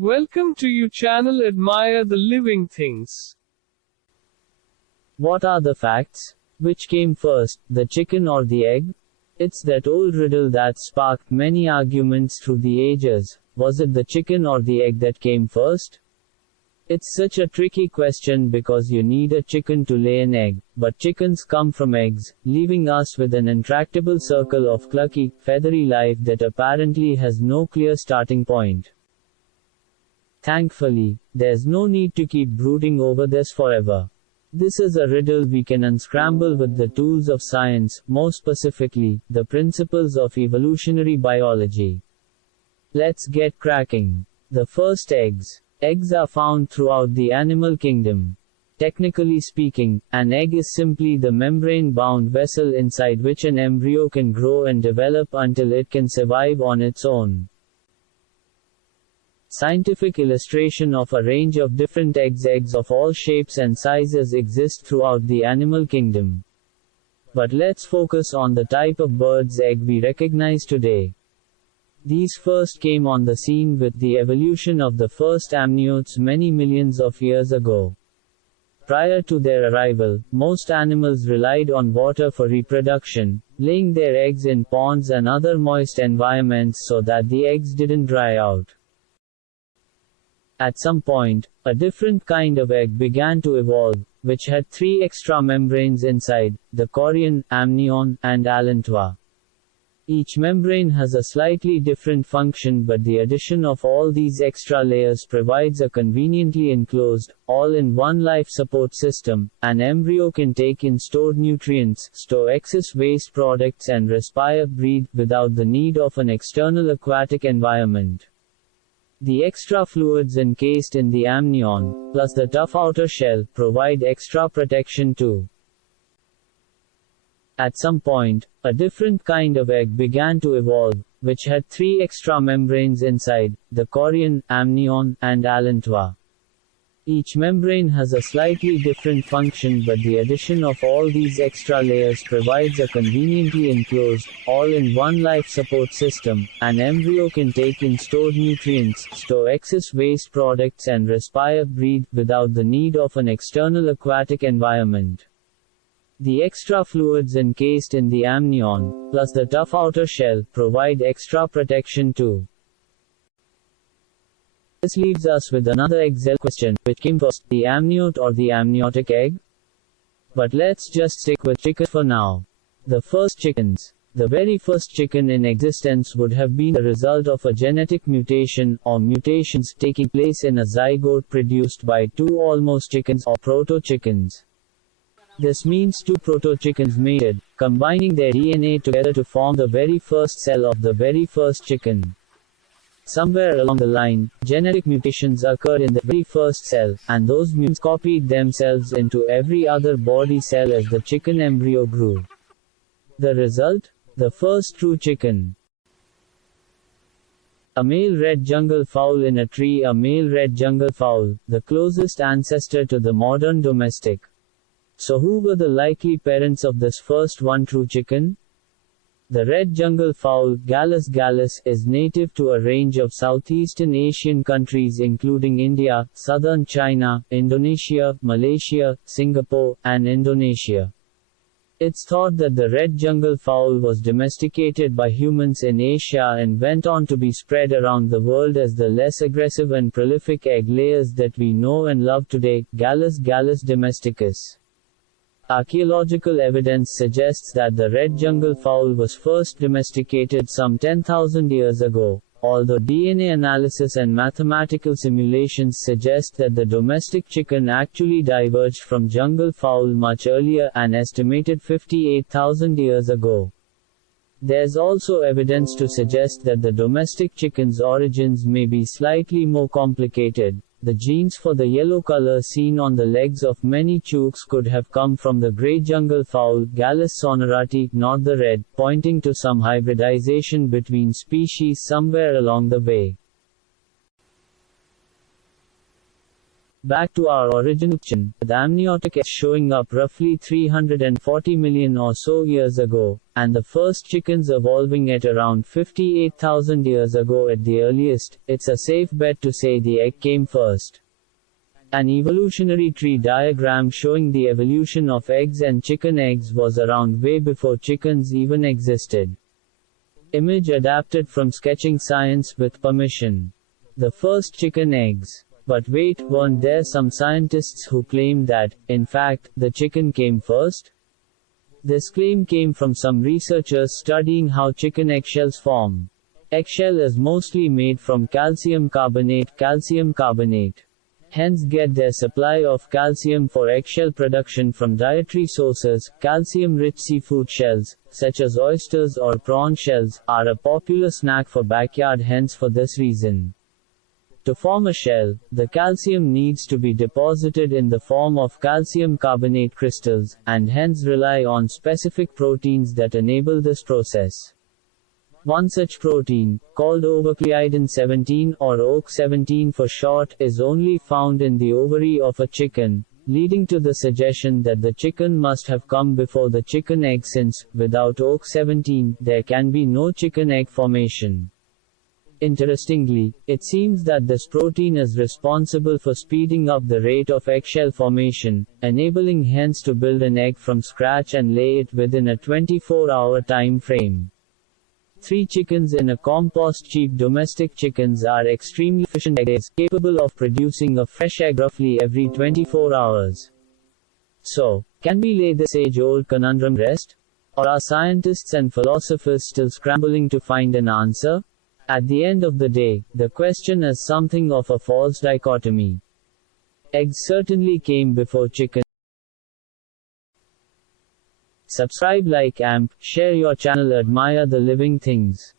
Welcome to your channel Admire the Living Things. What are the facts? Which came first, the chicken or the egg? It's that old riddle that sparked many arguments through the ages. Was it the chicken or the egg that came first? It's such a tricky question because you need a chicken to lay an egg, but chickens come from eggs, leaving us with an intractable circle of clucky, feathery life that apparently has no clear starting point. Thankfully, there's no need to keep brooding over this forever. This is a riddle we can unscramble with the tools of science, more specifically, the principles of evolutionary biology. Let's get cracking. The first eggs. Eggs are found throughout the animal kingdom. Technically speaking, an egg is simply the membrane-bound vessel inside which an embryo can grow and develop until it can survive on its own. Scientific illustration of a range of different eggs. Eggs of all shapes and sizes exist throughout the animal kingdom. But let's focus on the type of bird's egg we recognize today. These first came on the scene with the evolution of the first amniotes many millions of years ago. Prior to their arrival, most animals relied on water for reproduction, laying their eggs in ponds and other moist environments so that the eggs didn't dry out. At some point, a different kind of egg began to evolve, which had three extra membranes inside, the chorion, amnion, and allantois. Each membrane has a slightly different function, but the addition of all these extra layers provides a conveniently enclosed, all-in-one life support system. An embryo can take in stored nutrients, store excess waste products and respire, breathe, without the need of an external aquatic environment. The extra fluids encased in the amnion, plus the tough outer shell, provide extra protection too. At some point, a different kind of egg began to evolve, which had three extra membranes inside, the chorion, amnion, and allantois. Each membrane has a slightly different function, but the addition of all these extra layers provides a conveniently enclosed, all-in-one life support system. An embryo can take in stored nutrients, store excess waste products and respire, breathe, without the need of an external aquatic environment. The extra fluids encased in the amnion, plus the tough outer shell, provide extra protection too. This leaves us with another excellent question: which came first, the amniote or the amniotic egg? But let's just stick with chickens for now. The first chickens. The very first chicken in existence would have been the result of a genetic mutation, or mutations, taking place in a zygote produced by two almost chickens, or proto-chickens. This means two proto-chickens mated, combining their DNA together to form the very first cell of the very first chicken. Somewhere along the line, genetic mutations occurred in the very first cell, and those mutants copied themselves into every other body cell as the chicken embryo grew. The result? The first true chicken. A male red jungle fowl in a tree. A male red jungle fowl, the closest ancestor to the modern domestic. So who were the likely parents of this first one true chicken? The red jungle fowl, Gallus gallus, is native to a range of Southeastern Asian countries including India, southern China, Indonesia, Malaysia, Singapore, and Indonesia. It's thought that the red jungle fowl was domesticated by humans in Asia and went on to be spread around the world as the less aggressive and prolific egg layers that we know and love today, Gallus gallus domesticus. Archaeological evidence suggests that the red jungle fowl was first domesticated some 10,000 years ago, although DNA analysis and mathematical simulations suggest that the domestic chicken actually diverged from jungle fowl much earlier, an estimated 58,000 years ago. There's also evidence to suggest that the domestic chicken's origins may be slightly more complicated. The genes for the yellow color seen on the legs of many chooks could have come from the gray jungle fowl, Gallus sonorati, not the red, pointing to some hybridization between species somewhere along the way. Back to our original question, with amniotic eggs showing up roughly 340 million or so years ago, and the first chickens evolving at around 58,000 years ago at the earliest, it's a safe bet to say the egg came first. An evolutionary tree diagram showing the evolution of eggs and chicken eggs was around way before chickens even existed. Image adapted from Sketching Science with permission. The first chicken eggs. But wait, weren't there some scientists who claimed that, in fact, the chicken came first? This claim came from some researchers studying how chicken eggshells form. Eggshell is mostly made from calcium carbonate. Hens get their supply of calcium for eggshell production from dietary sources. Calcium-rich seafood shells, such as oysters or prawn shells, are a popular snack for backyard hens for this reason. To form a shell, the calcium needs to be deposited in the form of calcium carbonate crystals, and hens rely on specific proteins that enable this process. One such protein, called ovocleidin 17 or OC17 for short, is only found in the ovary of a chicken, leading to the suggestion that the chicken must have come before the chicken egg since, without OC17, there can be no chicken egg formation. Interestingly, it seems that this protein is responsible for speeding up the rate of eggshell formation, enabling hens to build an egg from scratch and lay it within a 24-hour time frame. 3 chickens in a compost. Cheap domestic chickens are extremely efficient eggs, capable of producing a fresh egg roughly every 24 hours. So, can we lay this age-old conundrum to rest? Or are scientists and philosophers still scrambling to find an answer? At the end of the day, the question is something of a false dichotomy. Eggs certainly came before chicken. Subscribe, like, amp, share your channel, admire the living things.